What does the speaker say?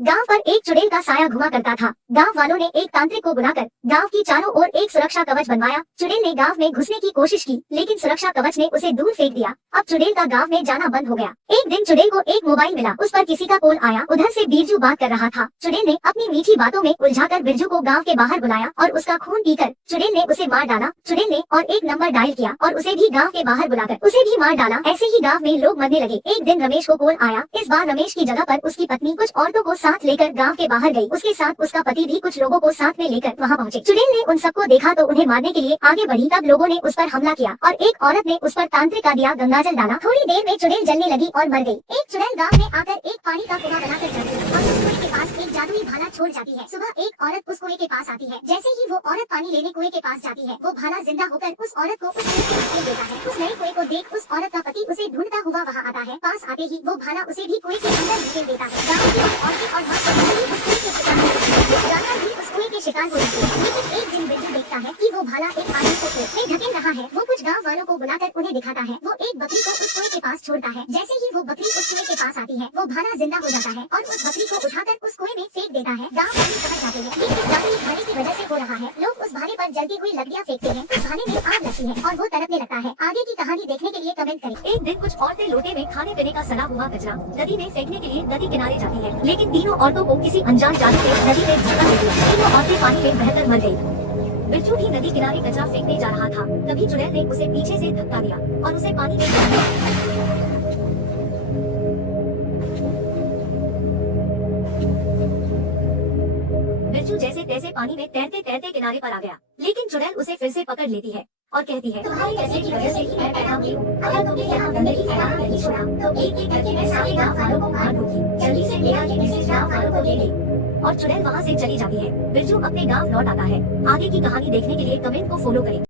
गांव पर एक चुड़ैल का साया घुमा करता था। गांव वालों ने एक तांत्रिक को बुलाकर गांव की चारों ओर एक सुरक्षा कवच बनवाया। चुड़ैल ने गांव में घुसने की कोशिश की, लेकिन सुरक्षा कवच ने उसे दूर फेंक दिया। अब चुड़ैल का गांव में जाना बंद हो गया। एक दिन चुड़ैल को एक मोबाइल मिला, उस पर किसी का कॉल आया। उधर से बिरजू बात कर रहा था। चुड़ैल ने अपनी मीठी बातों में उलझाकर बिरजू को गाँव के बाहर बुलाया और उसका खून पीकर चुड़ैल ने उसे मार डाला। चुड़ैल ने और एक नंबर डायल किया और उसे भी गाँव के बाहर बुलाकर उसे भी मार डाला। ऐसे ही गाँव में लोग मरने लगे। एक दिन रमेश को कॉल आया। इस बार रमेश की जगह पर उसकी पत्नी कुछ औरतों को साथ लेकर गाँव के बाहर गई। उसके साथ उसका पति भी कुछ लोगों को साथ में लेकर वहाँ पहुँचे। चुड़ैल ने उन सबको देखा तो उन्हें मारने के लिए आगे बढ़ी। तब लोगों ने उस पर हमला किया और एक औरत ने उस पर तांत्रिक का दिया गंगाजल डाला। थोड़ी देर में चुड़ैल जलने लगी और मर गई। एक चुड़ैल गाँव में आकर एक पानी का कुआं बनाकर जाती है और उस कुएं के पास एक जादुई भाला छोड़ जाती है। सुबह एक औरत उस कुएं के पास आती है। जैसे ही वो औरत पानी लेने कुएं के पास जाती है, वो भाला जिंदा होकर उस औरत को उस कुएं से निकाल देता है। उस नए कुएं को देख उस औरत का पति उसे ढूंढता हुआ वहाँ आता है। पास आते ही वो भाला उसे भी कुएं के अंदर धकेल देता है। गाँव की औरतें और शिकार हो जाती है। लेकिन एक दिन बिरजू देखता है कि वो भाला एक आदमी को कुएं में धकेल रहा है। वो कुछ गांव वालों को बुलाकर उन्हें दिखाता है। वो एक बकरी को उस कुएं के पास छोड़ता है। जैसे ही वो बकरी उस कुएं के पास आती है, वो भाला जिंदा हो जाता है और उस बकरी को उठाकर उस कुएं में फेंक देता है। गांव वाले समझ जाते हैं ये इस जादुई भाले की वजह से हो रहा है। लोग उस भाले पर जलती हुई लकड़ियां फेंकते हैं। उस भाले में आग लगती है और वो तड़पने लगता है। आगे की कहानी देखने के लिए कमेंट करें। एक दिन कुछ औरतें लोटे में खाने पीने का सड़ा हुआ कचरा नदी में फेंकने के लिए नदी किनारे जाती है, लेकिन तीनों औरतों को किसी अनजान जादू ने नदी में धक्का दे दिया। तीनों औरतें पानी में बहकर मर गयी। बिरजू भी नदी किनारे कचरा फेंकने जा रहा था, तभी चुड़ैल ने उसे पीछे से धक्का दिया और उसे पानी में गिरा दिया। बिरजू जैसे तैसे पानी में तैरते तैरते किनारे पर आ गया, लेकिन चुड़ैल उसे फिर से पकड़ लेती है और कहती है, तुम्हारी कैसे की वजह से ही मैं पैदा हुई हूँ। अगर तुमने यहाँ गंदगी फैलाना नहीं छोड़ा तो एक एक करके मैं सारे गाँव वालों को मार दूंगी। जल्दी से मेरा ये मैसेज गाँव वालों को दे दे। और चुड़ैल वहाँ से चली जाती है। बिरजू अपने गाँव लौट आता है। आगे की कहानी देखने के लिए कमेंट को फॉलो करें।